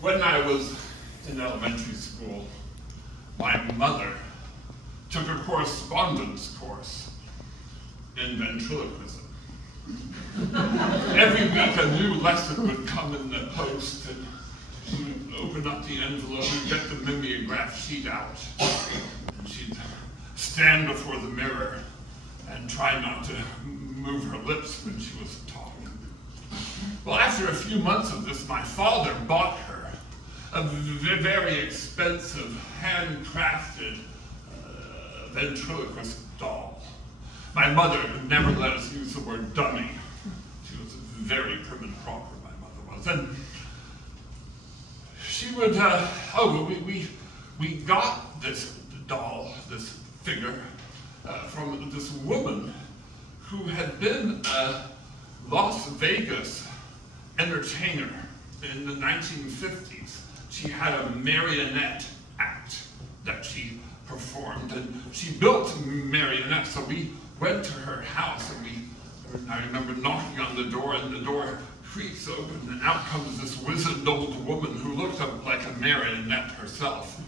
When I was in elementary school, my mother took a correspondence course in ventriloquism. Every week a new lesson would come in the post, and she would open up the envelope and get the mimeograph sheet out. And she'd stand before the mirror and try not to move her lips when she was talking. Well, after a few months of this, my father bought her a very expensive, handcrafted ventriloquist doll. My mother never let us use the word dummy. She was very prim and proper, my mother was. And she would, we got this doll, this figure, from this woman who had been a Las Vegas entertainer in the 1950s. She had a marionette act that she performed, and she built marionettes. So we went to her house, and I remember knocking on the door, and the door creaks open, and out comes this wizened old woman who looked up like a marionette herself.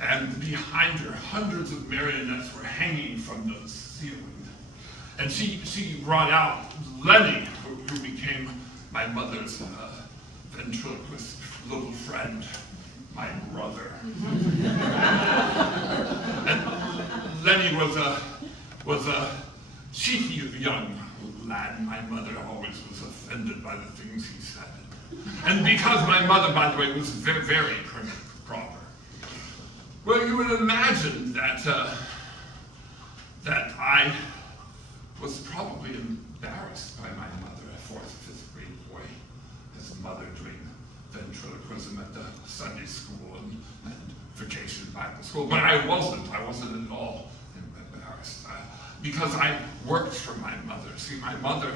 And behind her, hundreds of marionettes were hanging from the ceiling. And she brought out Lennie, who became my mother's ventriloquist little friend, my brother. And Lennie was a cheeky young lad. My mother always was offended by the things he said. And because my mother, by the way, was very, very proper. Well, you would imagine that I was probably embarrassed by my mother, a 4th, 5th grade boy, his mother doing ventriloquism at the Sunday school and vacation Bible school. But I wasn't at all embarrassed because I worked for my mother. See, my mother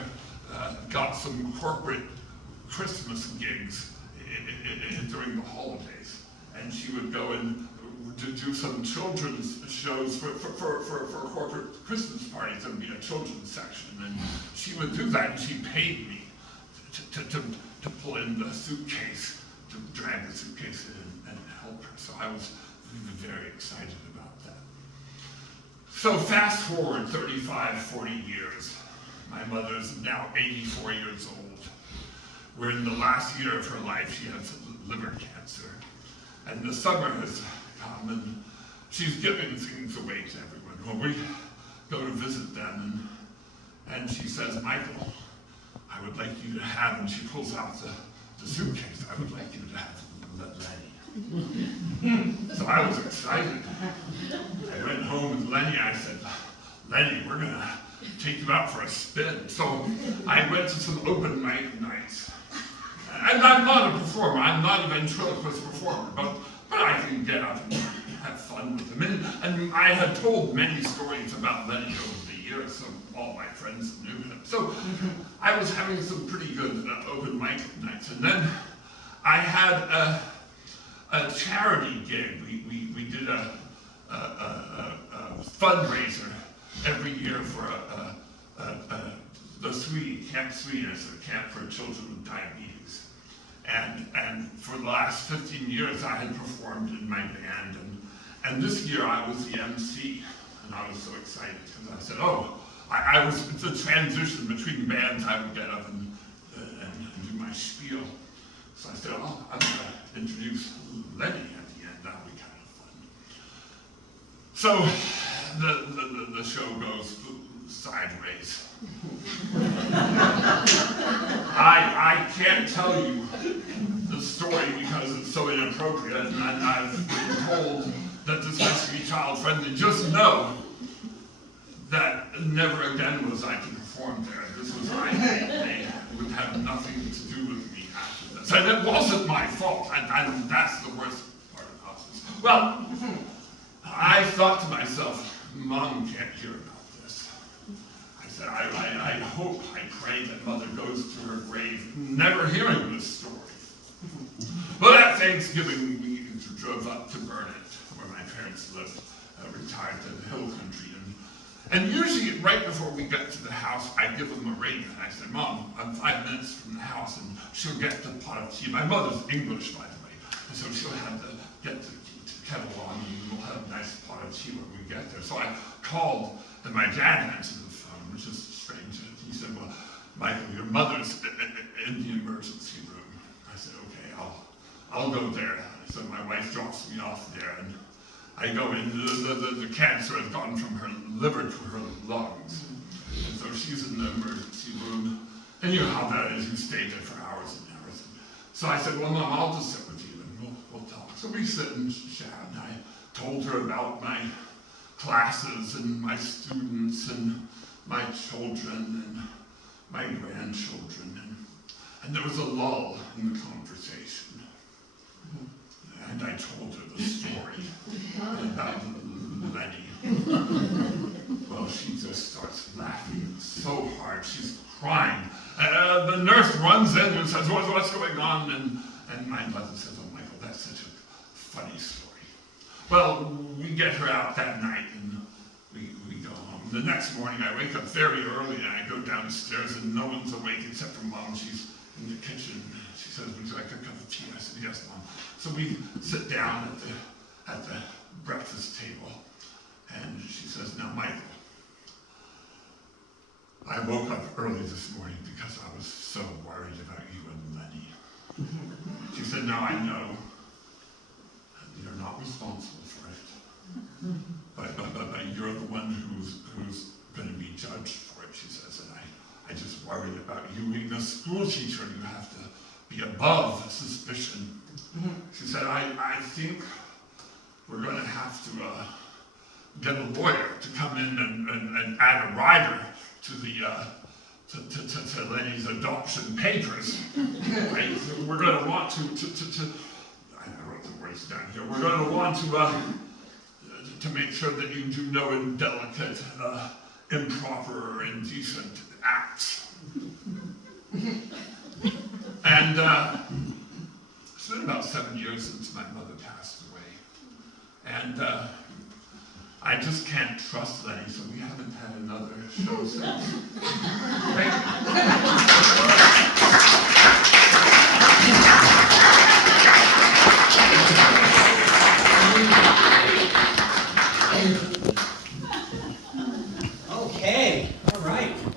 got some corporate Christmas gigs during the holidays, and she would go and to do some children's shows for corporate Christmas parties. There would be a children's section, and she would do that, and she paid me to pull in the suitcase, to drag the suitcase in and help her. So I was very excited about that. So fast forward 35, 40 years. My mother's now 84 years old. We're in the last year of her life. She has liver cancer. And the summer has come, and she's giving things away to everyone. Well, we go to visit them, and she says, "Michael, I would like you to have," and she pulls out the suitcase, "I would like you to have Lennie." So I was excited. I went home with Lennie. I said, "Lennie, we're going to take you out for a spin." So I went to some open mic nights. And I'm not a performer. I'm not a ventriloquist performer, but I can get up and have fun with them. And I had told many stories about Lennie over the years, so all my friends knew him. So I was having some pretty good open mic nights. And then I had a charity gig. We did a fundraiser every year for the Sweden, Camp Sweden, is a camp for children with diabetes. And for the last 15 years, I had performed in my band. And this year, I was the MC. And I was so excited because I said, I was, it's a transition between bands. I would get up and do my spiel. So I said, I'm going to introduce Lennie at the end. That'll be kind of fun. So the show goes sideways. I can't tell you the story because it's so inappropriate, and I've been told that this has to be child friendly. Just know that never again was I to perform there. This was they would have nothing to do with me after this. And it wasn't my fault, and that's the worst part about this. Well, I thought to myself, Mom can't hear about this. I said, I hope, I pray that Mother goes to her grave never hearing this story. Well, that Thanksgiving, we drove up to Burnett, where my parents lived, retired to the hill country, And usually, right before we get to the house, I give them a ring, and I say, Mom, I'm 5 minutes from the house, and she'll get the pot of tea. My mother's English, by the way, and so she'll have to get the kettle on, and we'll have a nice pot of tea when we get there. So I called, and my dad answered the phone, which is strange. He said, well, Michael, your mother's in the emergency room. I said, okay, I'll go there. So my wife drops me off there, and I go in, the cancer has gone from her liver to her lungs. And so she's in the emergency room. And you know how that is, you stay there for hours and hours. So I said, well, Mom, I'll just sit with you and we'll talk. So we sit and chat, and I told her about my classes and my students and my children and my grandchildren. And there was a lull in the conversation. And I told her the story about Lennie. Well, she just starts laughing so hard, she's crying. The nurse runs in and says, what's going on? And my mother says, oh, Michael, that's such a funny story. Well, we get her out that night and we go home. The next morning I wake up very early and I go downstairs and no one's awake except for Mom. She's in the kitchen. She says, would you like a cup of tea? I said, yes, Mom. So we sit down at the breakfast table, and she says, now, Michael, I woke up early this morning because I was so worried about you and Lennie. She said, now I know you're not responsible for it, but you're the one who's going to be judged for it, she says, and I just worried about you being a school teacher, and you have to be above suspicion. She said, I think we're going to have to get a lawyer to come in and add a rider to to Lennie's adoption papers. Right? So we're going to want to I wrote the words down here. We're going to want to make sure that you do no indelicate, improper, or indecent acts. And it's been about 7 years since my mother passed away. And I just can't trust Lennie, so we haven't had another show since. Thank you.